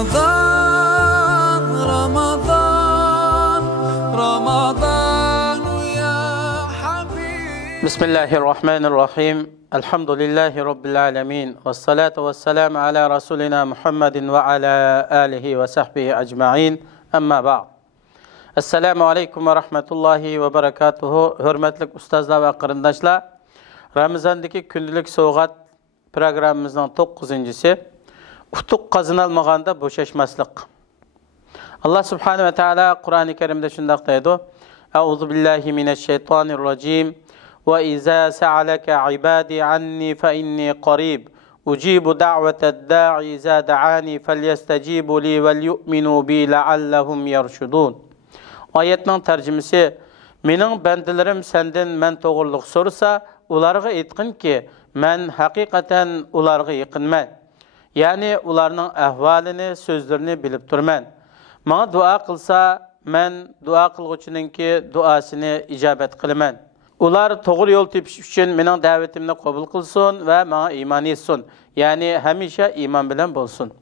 Ramazan, Ramazan, Ramazan ya Habib. Bismillahirrahmanirrahim. Elhamdülillahi Rabbil alemin. Vessalatu vesselamu ala Resulina Muhammedin ve ala alihi ve sahbihi ecma'in. Amma ba'd. Esselamu aleyküm ve rahmetullahi ve berekatuhu. Hürmetli ustazlar ve kırındaşlar. Ramazandaki günlük soğuğat programımızın 9.'si. Utuq qazanılmaganda boşaşmaslık. Allah Subhanahu ve Teala Kur'an-ı Kerim'de şundaq deydi. Euzu billahi mineşşeytanirracim. Ve izâ sa'alaka ibâdi anni fe inni qarib. Ucibu da'veted da'i izâ da'ani felyestecibu li vel yu'minu bi la'allahum yerşudun. Ayetning tercümesi: Mening bandalarim senden men to'g'riliq so'rasa, ularga aytqinki, men haqiqatan ularga yaqinman. Yani ularning ahvalini, sözlerini bilip turman. Bana dua qilsa, men dua qilg'uchininki duasini ijabet qilaman. Ular to'g'ri yo'l tepish uchun mening da'vatimni qabul qilsin va menga iymon etsin. Yani hamisha iymon bilan bo'lsin.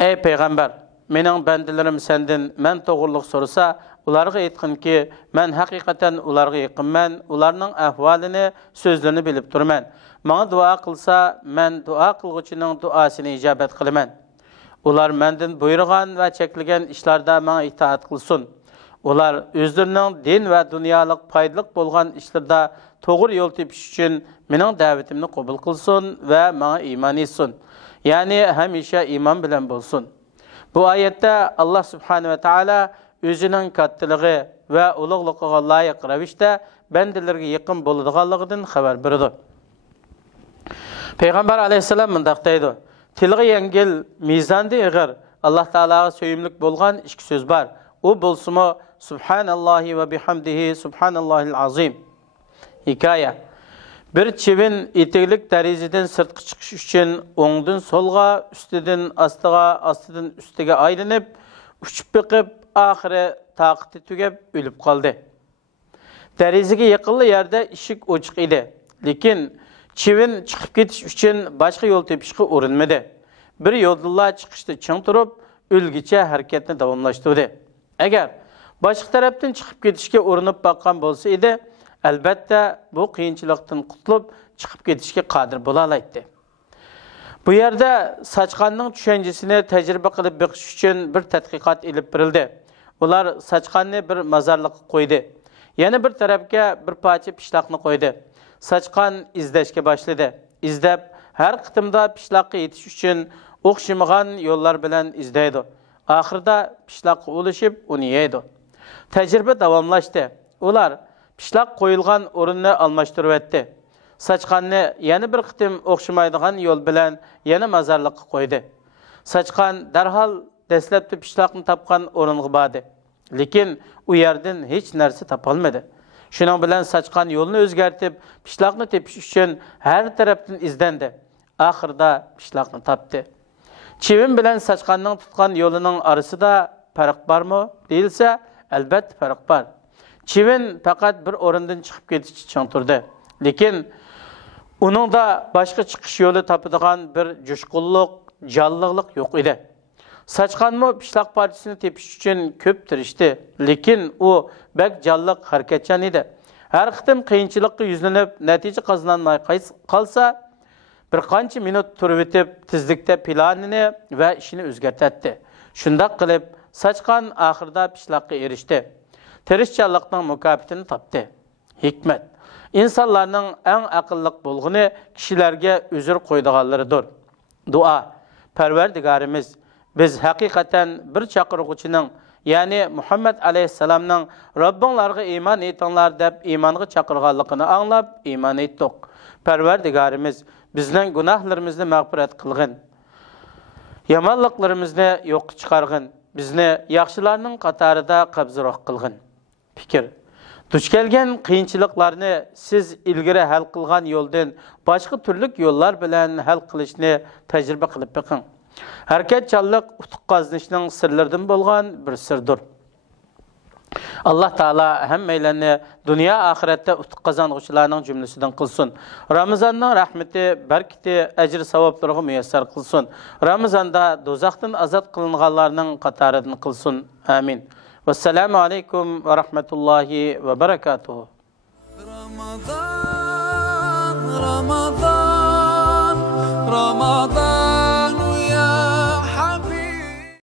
Ey payg'ambar, mening bandalarim sendan men to'g'riliq so'rasa, ularga aytqinki, men haqiqatan ularga yaqinman, ularning ahvolini, sözlerini bilip turman. Bana dua qilsa, men dua qilg'uchining duasini ijabet qilaman. Ular mendan buyurgan va chekilgan ishlarda menga itoat qilsin. Ular o'zlarining din va dunyolik foydaliq bo'lgan ishlarda to'g'ri yo'l tepish uchun mening da'vatimni qabul qilsin va menga iymon etsin. Ya'ni hamisha iymon bilan bo'lsin. Bu oyatda Alloh subhanahu va taolo o'zining kattaligi va ulug'ligiga loyiq ravishda bandalarga yaqin bo'ladiganligidan xabar berdi. Peygamber aleyhisselam mındaq deydi. Tilg'i yengil, mizanda ig'ir, Alloh taologa söyümlük bo'lgan ikki so'z bor. U bo'lsimi subhanallahi ve bihamdihi subhanallahil azim. Hikoya. Bir chivin etiklik darajadan sirtqa chiqish uchun o'ngdan so'lga, ustidan ostiga, ostidan ustiga aylanib, uchib biqib, oxiri taqati tugab o'lib qoldi. Darajaga yaqinli yerda eshik ochiq edi. Lekin chivin chiqib ketish uchun boshqa yo'l tepishga urinmadi. Bir yo'lda chiqishda ching turib, o'lgicha harakatni davomlashtirdi. Agar boshqa tarafdan chiqib ketishga urinib boqqan bo'lsa edi, albatta bu qiyinchilikdan qutulib chiqib ketishga qodir bo'la oladi. Bu yerda sochqonning tushanchasini tajriba qilib beqish uchun bir tadqiqot ilib berildi. Ular sochqonni bir mozorlikqa qo'ydi. Yana bir tarafga bir parcha pishloqni qo'ydi. Sochqon izlashga boshladi. Izlab, har qitimda pishloqqa yetish uchun o'xshamagan yo'llar bilan izlaydi. Oxirida pishloqqa ulashib, uni yeydi. Tajriba davomlashdi. Ular pishloq qo'yilgan o'rinni almashtirib etdi. Sochqonni yana bir qitim o'xshamaydigan yo'l bilan yana mozorlikqa qo'ydi. Sochqon darhol dastlabki pishloqni topgan o'ringa bordi. Lekin u yerdan hech narsa topolmadi. Şunun bilen sochqon yo'lni o'zgartib, pishloqni tepish uchun har tarafdan izlandi. Oxirida pishloqni topdi. Chivin bilan sochqonning tutgan yo'lining orasida farq bormi? Deyilsa, albatta farq bor. Chivin faqat bir o'rindan chiqib ketishga ching turdi. Lekin uningda boshqa chiqish yo'li topadigan bir jo'shqinlik, jonliqlik yo'q edi. Sochqonmi pishloq parchasini tepish uchun ko'p tirishdi, lekin u bek jonliq harakatchan edi. Har qitim qiyinchilikqa yuzlanib, natija qozonolmay qolsa, bir qancha minut turib o'tib, tezlikda planini va ishini o'zgartirdi. Shunday qilib, sochqon oxirida pishloqqa erishdi. Tirishchanlikning mukofotini topdi. Hikmat. İnsanlarning eng aqlliq bo'lg'ini kishilarga uzr qo'ydiganlaridir. Duo. Parvardigorimiz, biz haqiqatan bir chaqiruvchining, ya'ni Muhammad alayhissalomning Robbinglarga iymon etinglar deb iymonga chaqirganligini anglab iymon etdik. Parvardigorimiz, bizning gunohlarimizni mag'firat qilgin. Yomonliklarimizni yo'q chiqargin. Bizni yaxshilarning qatorida qabzroq qilgin. Fikr. Duch kelgan qiyinchiliklarni siz ilgari hal qilgan yo'ldan boshqa turli yo'llar bilan hal qilishni tajriba qilib beqing. Harakatchanlik utuq qozonishning sirlaridan bo'lgan bir sirdir. Allah Taala hammeylerini dünya ahirette utuq kazanğıçılarının cümlesinden kılsın. Ramazanның rahmeti, berketi, ecri savaplarına müyesser kılsın. Ramazanda dozaqdan azat kılınğanlarının qatarından kılsın. Amin. Vesselamu aleykum ve rahmetullahi ve berekatuhu. Ramazan, Ramazan.